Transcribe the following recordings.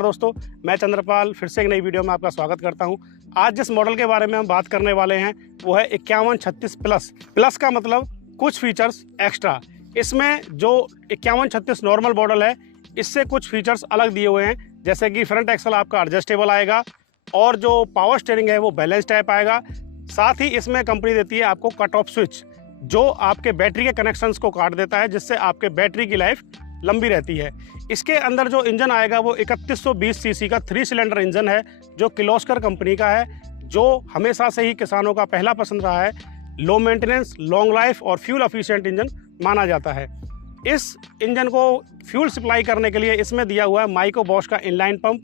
नमस्कार दोस्तों, मैं चंद्रपाल फिर से एक नई वीडियो में आपका स्वागत करता हूं। आज जिस मॉडल के बारे में हम बात करने वाले हैं वो है 5136 प्लस। प्लस का मतलब कुछ फीचर्स एक्स्ट्रा। इसमें जो 5136 नॉर्मल मॉडल है इससे कुछ फीचर्स अलग दिए हुए हैं, जैसे कि फ्रंट एक्सल आपका एडजस्टेबल आएगा और जो पावर स्टीयरिंग है वो बैलेंस टाइप आएगा। साथ ही इसमें कंपनी देती है आपको कट ऑफ स्विच, जो आपके बैटरी के कनेक्शंस को काट देता है, जिससे आपके बैटरी की लाइफ लंबी रहती है। इसके अंदर जो इंजन आएगा वो 3120 सीसी का 3 सिलेंडर इंजन है, जो किर्लोस्कर कंपनी का है, जो हमेशा से ही किसानों का पहला पसंद रहा है। लो मेंटेनेंस, लॉन्ग लाइफ और फ्यूल एफिशिएंट इंजन माना जाता है। इस इंजन को फ्यूल सप्लाई करने के लिए इसमें दिया हुआ है माइको बॉश का इनलाइन पंप,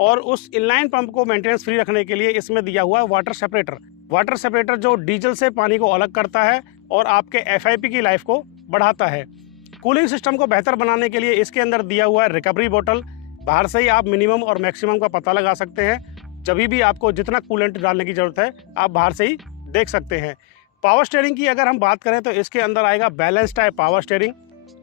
और उस इनलाइन पंप को मेंटेनेंस फ्री रखने के लिए इसमें दिया हुआ है वाटर सेपरेटर। वाटर सेपरेटर जो डीजल से पानी को अलग करता है और आपके एफआईपी की लाइफ को बढ़ाता है। कूलिंग सिस्टम को बेहतर बनाने के लिए इसके अंदर दिया हुआ है रिकवरी बोतल। बाहर से ही आप मिनिमम और मैक्सिमम का पता लगा सकते हैं। जब भी आपको जितना कूलेंट डालने की ज़रूरत है आप बाहर से ही देख सकते हैं। पावर स्टीयरिंग की अगर हम बात करें तो इसके अंदर आएगा बैलेंस टाइप पावर स्टीयरिंग।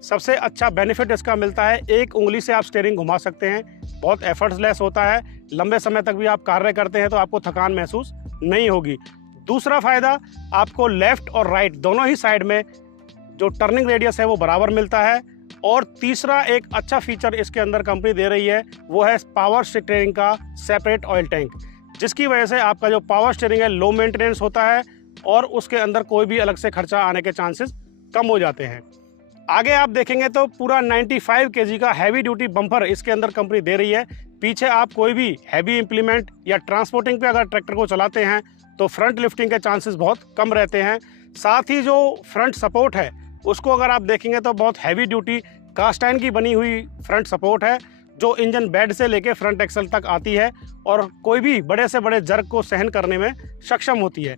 सबसे अच्छा बेनिफिट इसका मिलता है, एक उंगली से आप स्टीयरिंग घुमा सकते हैं, बहुत एफर्ट्सलेस होता है। लंबे समय तक भी आप कार्य करते हैं तो आपको थकान महसूस नहीं होगी। दूसरा फ़ायदा, आपको लेफ़्ट और राइट दोनों ही साइड में जो टर्निंग रेडियस है वो बराबर मिलता है। और तीसरा एक अच्छा फीचर इसके अंदर कंपनी दे रही है वो है पावर स्टीयरिंग का सेपरेट ऑयल टैंक, जिसकी वजह से आपका जो पावर स्टीयरिंग है लो मेंटेनेंस होता है और उसके अंदर कोई भी अलग से खर्चा आने के चांसेस कम हो जाते हैं। आगे आप देखेंगे तो पूरा 95 केजी का हैवी ड्यूटी बम्पर इसके अंदर कंपनी दे रही है। पीछे आप कोई भी हैवी इम्प्लीमेंट या ट्रांसपोर्टिंग पे अगर ट्रैक्टर को चलाते हैं तो फ्रंट लिफ्टिंग के चांसेस बहुत कम रहते हैं। साथ ही जो फ्रंट सपोर्ट है उसको अगर आप देखेंगे तो बहुत हैवी ड्यूटी कास्ट आयरन की बनी हुई फ्रंट सपोर्ट है, जो इंजन बेड से लेके फ्रंट एक्सल तक आती है और कोई भी बड़े से बड़े जर्क को सहन करने में सक्षम होती है।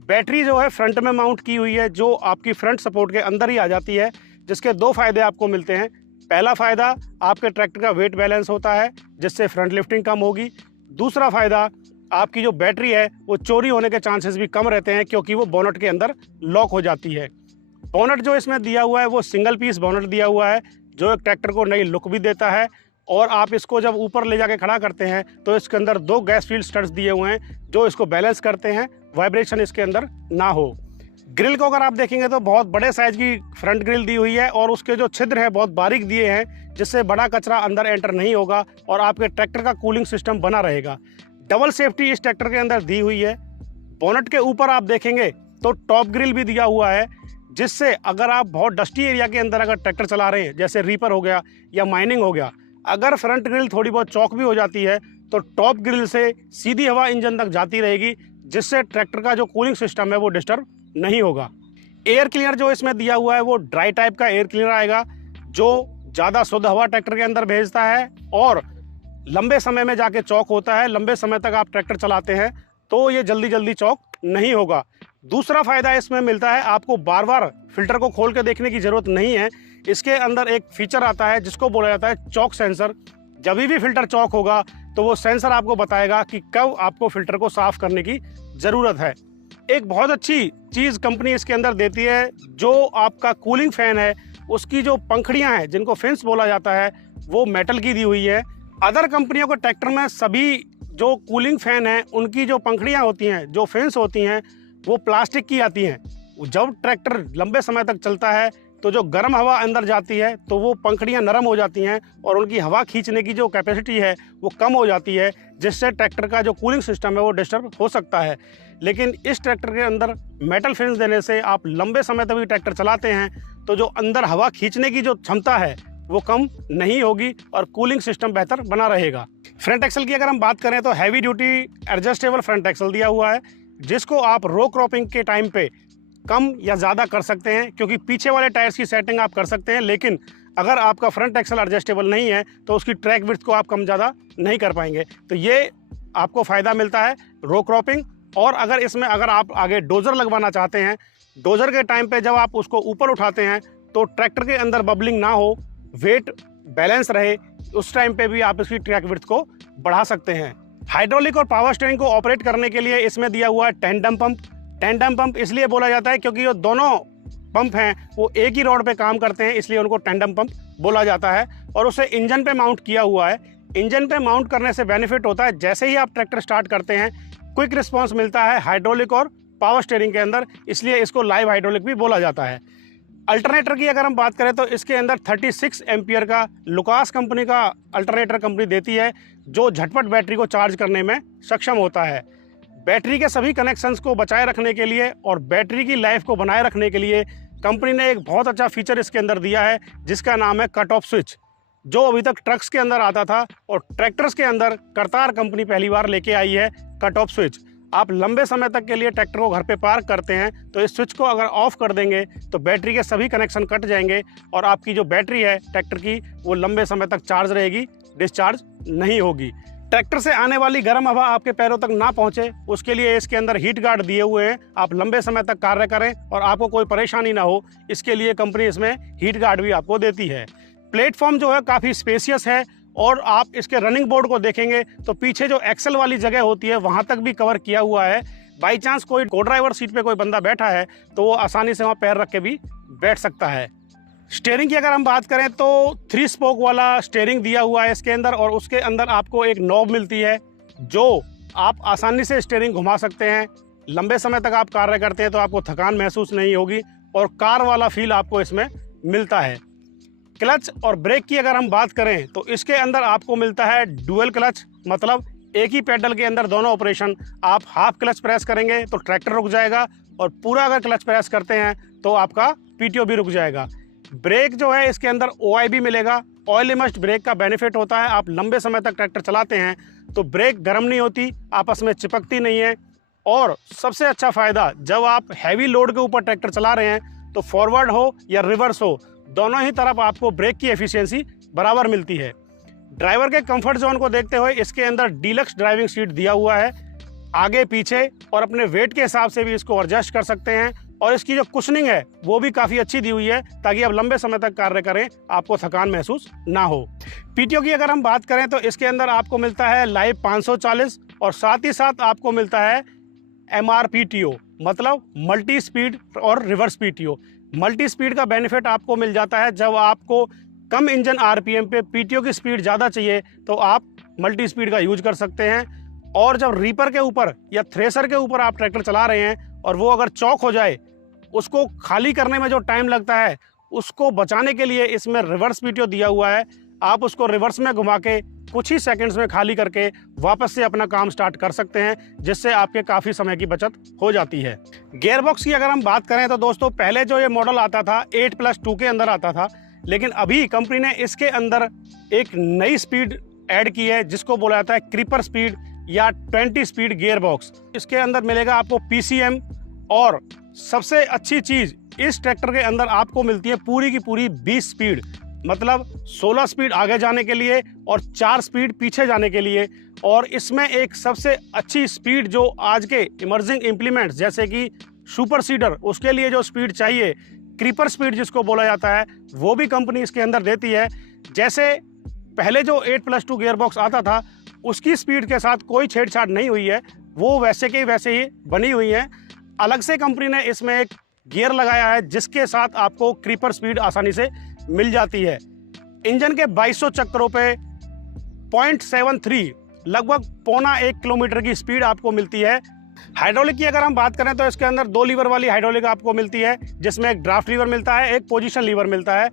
बैटरी जो है फ्रंट में माउंट की हुई है, जो आपकी फ्रंट सपोर्ट के अंदर ही आ जाती है, जिसके दो फायदे आपको मिलते हैं। पहला फ़ायदा, आपके ट्रैक्टर का वेट बैलेंस होता है जिससे फ्रंट लिफ्टिंग कम होगी। दूसरा फ़ायदा, आपकी जो बैटरी है वो चोरी होने के चांसेस भी कम रहते हैं, क्योंकि वो बोनट के अंदर लॉक हो जाती है। बोनट जो इसमें दिया हुआ है वो सिंगल पीस बोनट दिया हुआ है, जो एक ट्रैक्टर को नई लुक भी देता है। और आप इसको जब ऊपर ले जाके खड़ा करते हैं तो इसके अंदर 2 गैस फील्ड स्टड्स दिए हुए हैं, जो इसको बैलेंस करते हैं, वाइब्रेशन इसके अंदर ना हो। ग्रिल को अगर आप देखेंगे तो बहुत बड़े साइज की फ्रंट ग्रिल दी हुई है और उसके जो छिद्र हैं बहुत बारीक दिए हैं, जिससे बड़ा कचरा अंदर एंटर नहीं होगा और आपके ट्रैक्टर का कूलिंग सिस्टम बना रहेगा। डबल सेफ्टी इस ट्रैक्टर के अंदर दी हुई है। बोनट के ऊपर आप देखेंगे तो टॉप ग्रिल भी दिया हुआ है, जिससे अगर आप बहुत डस्टी एरिया के अंदर अगर ट्रैक्टर चला रहे हैं, जैसे रीपर हो गया या माइनिंग हो गया, अगर फ्रंट ग्रिल थोड़ी बहुत चौक भी हो जाती है तो टॉप ग्रिल से सीधी हवा इंजन तक जाती रहेगी, जिससे ट्रैक्टर का जो कूलिंग सिस्टम है वो डिस्टर्ब नहीं होगा। एयर क्लीनर जो इसमें दिया हुआ है वो ड्राई टाइप का एयर क्लीनर आएगा, जो ज़्यादा शुद्ध हवा ट्रैक्टर के अंदर भेजता है और लंबे समय में जाके चौक होता है। लंबे समय तक आप ट्रैक्टर चलाते हैं तो ये जल्दी जल्दी चौक नहीं होगा। दूसरा फ़ायदा इसमें मिलता है, आपको बार बार फिल्टर को खोल के देखने की ज़रूरत नहीं है। इसके अंदर एक फीचर आता है जिसको बोला जाता है चौक सेंसर। जब भी फिल्टर चौक होगा तो वो सेंसर आपको बताएगा कि कब आपको फिल्टर को साफ़ करने की ज़रूरत है। एक बहुत अच्छी चीज़ कंपनी इसके अंदर देती है, जो आपका कूलिंग फ़ैन है उसकी जो पंखड़ियाँ हैं, जिनको फिन्स बोला जाता है, वो मेटल की दी हुई है। अदर कंपनियों के ट्रैक्टर में सभी जो कूलिंग फ़ैन हैं उनकी जो पंखड़ियाँ होती हैं, जो फिन्स होती हैं, वो प्लास्टिक की आती हैं। जब ट्रैक्टर लंबे समय तक चलता है तो जो गर्म हवा अंदर जाती है तो वो पंखड़ियाँ नरम हो जाती हैं और उनकी हवा खींचने की जो कैपेसिटी है वो कम हो जाती है, जिससे ट्रैक्टर का जो कूलिंग सिस्टम है वो डिस्टर्ब हो सकता है। लेकिन इस ट्रैक्टर के अंदर मेटल फिन्स देने से आप लंबे समय तक भी ट्रैक्टर चलाते हैं तो जो अंदर हवा खींचने की जो क्षमता है वो कम नहीं होगी और कूलिंग सिस्टम बेहतर बना रहेगा। फ्रंट एक्सल की अगर हम बात करें तो heavy duty adjustable front axle दिया हुआ है, जिसको आप रो क्रॉपिंग के टाइम पे कम या ज़्यादा कर सकते हैं, क्योंकि पीछे वाले टायर्स की सेटिंग आप कर सकते हैं। लेकिन अगर आपका फ्रंट एक्सल एडजस्टेबल नहीं है तो उसकी ट्रैक विड्थ को आप कम ज़्यादा नहीं कर पाएंगे। तो ये आपको फ़ायदा मिलता है रो क्रॉपिंग। और अगर इसमें अगर आप आगे डोजर लगवाना चाहते हैं, डोजर के टाइम पे जब आप उसको ऊपर उठाते हैं तो ट्रैक्टर के अंदर बबलिंग ना हो, वेट बैलेंस रहे, उस टाइम पे भी आप इसकी ट्रैक विड्थ को बढ़ा सकते हैं। हाइड्रोलिक और पावर स्टीयरिंग को ऑपरेट करने के लिए इसमें दिया हुआ है टेंडम पंप। टेंडम पंप इसलिए बोला जाता है क्योंकि ये दोनों पंप हैं वो एक ही रॉड पे काम करते हैं, इसलिए उनको टेंडम पंप बोला जाता है। और उसे इंजन पे माउंट किया हुआ है। इंजन पे माउंट करने से बेनिफिट होता है, जैसे ही आप ट्रैक्टर स्टार्ट करते हैं क्विक रिस्पांस मिलता है हाइड्रोलिक और पावर स्टीयरिंग के अंदर, इसलिए इसको लाइव हाइड्रोलिक भी बोला जाता है। अल्टरनेटर की अगर हम बात करें तो इसके अंदर 36 एम्पियर का लुकास कंपनी का अल्टरनेटर कंपनी देती है, जो झटपट बैटरी को चार्ज करने में सक्षम होता है। बैटरी के सभी कनेक्शंस को बचाए रखने के लिए और बैटरी की लाइफ को बनाए रखने के लिए कंपनी ने एक बहुत अच्छा फीचर इसके अंदर दिया है, जिसका नाम है कट ऑफ स्विच, जो अभी तक ट्रक्स के अंदर आता था और ट्रैक्टर्स के अंदर करतार कंपनी पहली बार लेके आई है कट ऑफ स्विच। आप लंबे समय तक के लिए ट्रैक्टर को घर पे पार्क करते हैं तो इस स्विच को अगर ऑफ कर देंगे तो बैटरी के सभी कनेक्शन कट जाएंगे और आपकी जो बैटरी है ट्रैक्टर की वो लंबे समय तक चार्ज रहेगी, डिस्चार्ज नहीं होगी। ट्रैक्टर से आने वाली गर्म हवा आपके पैरों तक ना पहुंचे, उसके लिए इसके अंदर हीट गार्ड दिए हुए हैं। आप लंबे समय तक कार्य करें और आपको कोई परेशानी ना हो, इसके लिए कंपनी इसमें हीट गार्ड भी आपको देती है। प्लेटफॉर्म जो है काफ़ी स्पेसियस है और आप इसके रनिंग बोर्ड को देखेंगे तो पीछे जो एक्सल वाली जगह होती है वहाँ तक भी कवर किया हुआ है। बाई चांस कोई को ड्राइवर सीट पे कोई बंदा बैठा है तो वो आसानी से वहाँ पैर रख के भी बैठ सकता है। स्टीयरिंग की अगर हम बात करें तो 3 स्पोक वाला स्टीयरिंग दिया हुआ है इसके अंदर और उसके अंदर आपको एक नॉब मिलती है, जो आप आसानी से स्टीयरिंग घुमा सकते हैं। लंबे समय तक आप कार्य करते हैं तो आपको थकान महसूस नहीं होगी और कार वाला फील आपको इसमें मिलता है। क्लच और ब्रेक की अगर हम बात करें तो इसके अंदर आपको मिलता है डुअल क्लच, मतलब एक ही पेडल के अंदर दोनों ऑपरेशन। आप हाफ क्लच प्रेस करेंगे तो ट्रैक्टर रुक जाएगा और पूरा अगर क्लच प्रेस करते हैं तो आपका पीटीओ भी रुक जाएगा। ब्रेक जो है इसके अंदर OIB मिलेगा। ऑयल इमर्स्ड ब्रेक का बेनिफिट होता है, आप लंबे समय तक ट्रैक्टर चलाते हैं तो ब्रेक गर्म नहीं होती, आपस में चिपकती नहीं है। और सबसे अच्छा फ़ायदा, जब आप हैवी लोड के ऊपर ट्रैक्टर चला रहे हैं तो फॉरवर्ड हो या रिवर्स हो, दोनों ही तरफ आपको ब्रेक की एफिशिएंसी बराबर मिलती है। ड्राइवर के कंफर्ट जोन को देखते हुए इसके अंदर डीलक्स ड्राइविंग सीट दिया हुआ है, आगे पीछे और अपने वेट के हिसाब से भी इसको एडजस्ट कर सकते हैं। और इसकी जो कुशनिंग है वो भी काफ़ी अच्छी दी हुई है ताकि आप लंबे समय तक कार्य करें, आपको थकान महसूस ना हो। पीटीओ की अगर हम बात करें तो इसके अंदर आपको मिलता है लाइव 540 और साथ ही साथ आपको मिलता है MR PTO, मतलब मल्टी स्पीड और रिवर्स PTO। मल्टी स्पीड का बेनिफिट आपको मिल जाता है जब आपको कम इंजन RPM पे PTO की स्पीड ज़्यादा चाहिए तो आप मल्टी स्पीड का यूज कर सकते हैं। और जब रीपर के ऊपर या थ्रेसर के ऊपर आप ट्रैक्टर चला रहे हैं और वो अगर चौक हो जाए, उसको खाली करने में जो टाइम लगता है उसको बचाने के लिए इसमें रिवर्स PTO दिया हुआ है। आप उसको रिवर्स में घुमा के कुछ ही सेकंड्स में खाली करके वापस से अपना काम स्टार्ट कर सकते हैं, जिससे आपके काफ़ी समय की बचत हो जाती है। गियरबॉक्स की अगर हम बात करें तो दोस्तों पहले जो ये मॉडल आता था 8+2 के अंदर आता था, लेकिन अभी कंपनी ने इसके अंदर एक नई स्पीड ऐड की है जिसको बोला जाता है क्रीपर स्पीड या 20 स्पीड गियरबॉक्स। इसके अंदर मिलेगा आपको PCM और सबसे अच्छी चीज़ इस ट्रैक्टर के अंदर आपको मिलती है पूरी की पूरी 20 स्पीड, मतलब 16 स्पीड आगे जाने के लिए और 4 स्पीड पीछे जाने के लिए। और इसमें एक सबसे अच्छी स्पीड जो आज के इमर्जिंग इम्प्लीमेंट्स जैसे कि सुपर सीडर, उसके लिए जो स्पीड चाहिए, क्रीपर स्पीड जिसको बोला जाता है, वो भी कंपनी इसके अंदर देती है। जैसे पहले जो 8+2 गियरबॉक्स आता था उसकी स्पीड के साथ कोई छेड़छाड़ नहीं हुई है, वो वैसे के वैसे ही बनी हुई है। अलग से कंपनी ने इसमें एक गियर लगाया है जिसके साथ आपको क्रीपर स्पीड आसानी से मिल जाती है। इंजन के 2200 चक्करों पे 0.73 लगभग 0.25 किलोमीटर की स्पीड आपको मिलती है। हाइड्रोलिक की अगर हम बात करें तो इसके अंदर 2 लीवर वाली हाइड्रोलिक आपको मिलती है, जिसमें एक ड्राफ्ट लीवर मिलता है, एक पोजीशन लीवर मिलता है।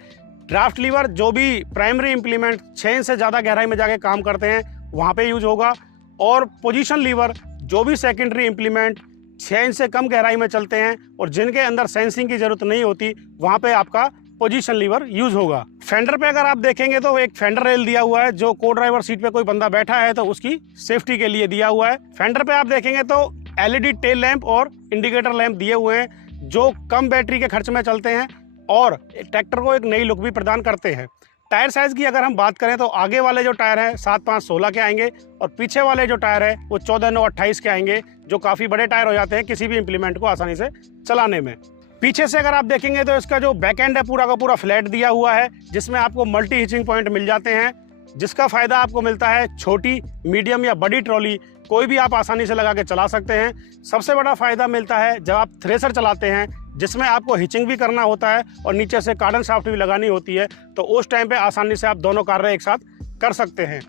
ड्राफ्ट लीवर जो भी प्राइमरी इंप्लीमेंट 6 इंच से ज़्यादा गहराई में जाके काम करते हैं वहाँ पे यूज होगा, और पोजीशन लीवर जो भी सेकेंडरी इंप्लीमेंट 6 इंच से कम गहराई में चलते हैं और जिनके अंदर सेंसिंग की जरूरत नहीं होती वहाँ पे आपका पोजीशन लीवर यूज होगा। फेंडर पे अगर आप देखेंगे तो एक फेंडर रेल दिया हुआ है, जो को ड्राइवर सीट पे कोई बंदा बैठा है तो उसकी सेफ्टी के लिए दिया हुआ है। फेंडर पे आप देखेंगे तो LED टेल लैंप और इंडिकेटर लैंप दिए हुए हैं जो कम बैटरी के खर्च में चलते हैं और ट्रैक्टर को एक नई लुक भी प्रदान करते हैं। टायर साइज़ की अगर हम बात करें तो आगे वाले जो टायर हैं 7.5-16 के आएंगे और पीछे वाले जो टायर है वो 14-9-28 के आएंगे, जो काफ़ी बड़े टायर हो जाते हैं किसी भी इंप्लीमेंट को आसानी से चलाने में। पीछे से अगर आप देखेंगे तो इसका जो बैक एंड है पूरा का पूरा फ्लैट दिया हुआ है, जिसमें आपको मल्टी हिचिंग पॉइंट मिल जाते हैं, जिसका फ़ायदा आपको मिलता है छोटी, मीडियम या बड़ी ट्रॉली कोई भी आप आसानी से लगा के चला सकते हैं। सबसे बड़ा फ़ायदा मिलता है जब आप थ्रेसर चलाते हैं, जिसमें आपको हिचिंग भी करना होता है और नीचे से कार्डन शाफ्ट भी लगानी होती है, तो उस टाइम पे आसानी से आप दोनों कार्य एक साथ कर सकते हैं।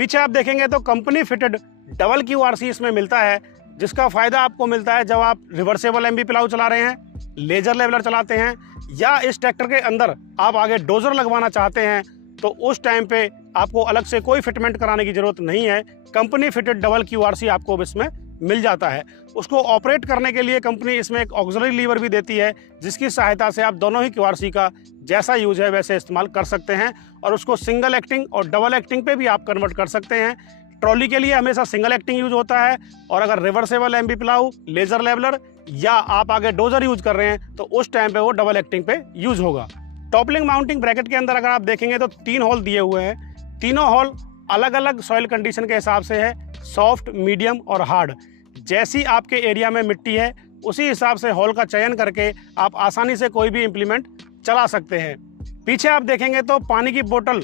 पीछे आप देखेंगे तो कंपनी फिटेड डबल QRC इसमें मिलता है, जिसका फ़ायदा आपको मिलता है जब आप रिवर्सेबल MB प्लाऊ चला रहे हैं, लेजर लेवलर चलाते हैं, या इस ट्रैक्टर के अंदर आप आगे डोजर लगवाना चाहते हैं, तो उस टाइम पे आपको अलग से कोई फिटमेंट कराने की ज़रूरत नहीं है। कंपनी फिटेड डबल QRC आपको इसमें मिल जाता है। उसको ऑपरेट करने के लिए कंपनी इसमें एक ऑक्सिलरी लीवर भी देती है, जिसकी सहायता से आप दोनों ही QRC का जैसा यूज है वैसे इस्तेमाल कर सकते हैं, और उसको सिंगल एक्टिंग और डबल एक्टिंग पे भी आप कन्वर्ट कर सकते हैं। ट्रॉली के लिए हमेशा सिंगल एक्टिंग यूज होता है, और अगर reversible MB plough, laser leveller या आप आगे डोजर यूज कर रहे हैं तो उस टाइम पे वो डबल एक्टिंग पे यूज होगा। टॉपलिंग माउंटिंग ब्रैकेट के अंदर अगर आप देखेंगे तो 3 होल दिए हुए हैं। तीनों होल अलग अलग सॉइल कंडीशन के हिसाब से है, सॉफ्ट, मीडियम और हार्ड। जैसी आपके एरिया में मिट्टी है उसी हिसाब से होल का चयन करके आप आसानी से कोई भी इम्प्लीमेंट चला सकते हैं। पीछे आप देखेंगे तो पानी की बोतल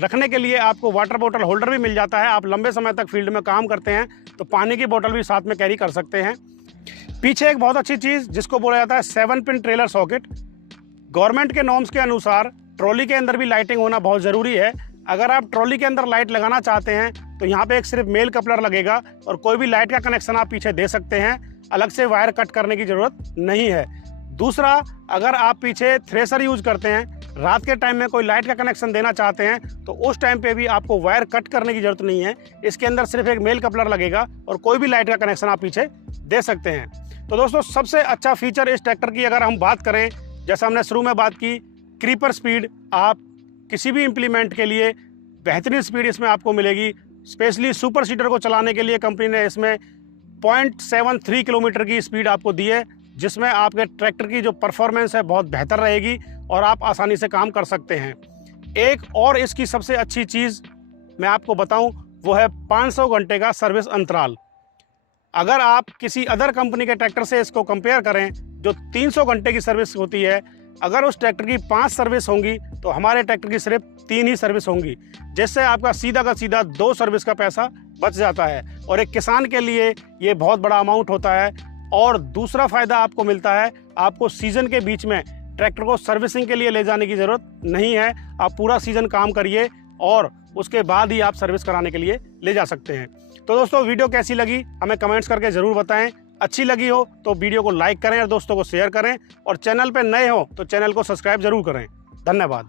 रखने के लिए आपको वाटर बोतल होल्डर भी मिल जाता है। आप लंबे समय तक फील्ड में काम करते हैं तो पानी की बोतल भी साथ में कैरी कर सकते हैं। पीछे एक बहुत अच्छी चीज़ जिसको बोला जाता है 7 पिन ट्रेलर सॉकेट। गवर्नमेंट के नॉर्म्स के अनुसार ट्रॉली के अंदर भी लाइटिंग होना बहुत ज़रूरी है। अगर आप ट्रॉली के अंदर लाइट लगाना चाहते हैं तो यहाँ पे एक सिर्फ मेल कपलर लगेगा, और कोई भी लाइट का कनेक्शन आप पीछे दे सकते हैं, अलग से वायर कट करने की ज़रूरत नहीं है। दूसरा, अगर आप पीछे थ्रेसर यूज करते हैं, रात के टाइम में कोई लाइट का कनेक्शन देना चाहते हैं तो उस टाइम पे भी आपको वायर कट करने की ज़रूरत नहीं है। इसके अंदर सिर्फ एक मेल कपलर लगेगा और कोई भी लाइट का कनेक्शन आप पीछे दे सकते हैं। तो दोस्तों, सबसे अच्छा फीचर इस ट्रैक्टर की अगर हम बात करें, जैसा हमने शुरू में बात की, क्रीपर स्पीड। आप किसी भी इम्प्लीमेंट के लिए बेहतरीन स्पीड इसमें आपको मिलेगी। स्पेशली सुपर सीडर को चलाने के लिए कंपनी ने इसमें 0.73 किलोमीटर की स्पीड आपको दी है, जिसमें आपके ट्रैक्टर की जो परफॉर्मेंस है बहुत बेहतर रहेगी और आप आसानी से काम कर सकते हैं। एक और इसकी सबसे अच्छी चीज़ मैं आपको बताऊं, वो है 500 घंटे का सर्विस अंतराल। अगर आप किसी अदर कंपनी के ट्रैक्टर से इसको कंपेयर करें जो 300 घंटे की सर्विस होती है, अगर उस ट्रैक्टर की 5 सर्विस होंगी तो हमारे ट्रैक्टर की सिर्फ 3 ही सर्विस होंगी, जिससे आपका सीधा का सीधा 2 सर्विस का पैसा बच जाता है, और एक किसान के लिए ये बहुत बड़ा अमाउंट होता है। और दूसरा फ़ायदा आपको मिलता है, आपको सीज़न के बीच में ट्रैक्टर को सर्विसिंग के लिए ले जाने की ज़रूरत नहीं है। आप पूरा सीज़न काम करिए और उसके बाद ही आप सर्विस कराने के लिए ले जा सकते हैं। तो दोस्तों, वीडियो कैसी लगी हमें कमेंट्स करके ज़रूर बताएं। अच्छी लगी हो तो वीडियो को लाइक करें और दोस्तों को शेयर करें, और चैनल पे नए हो तो चैनल को सब्सक्राइब ज़रूर करें। धन्यवाद।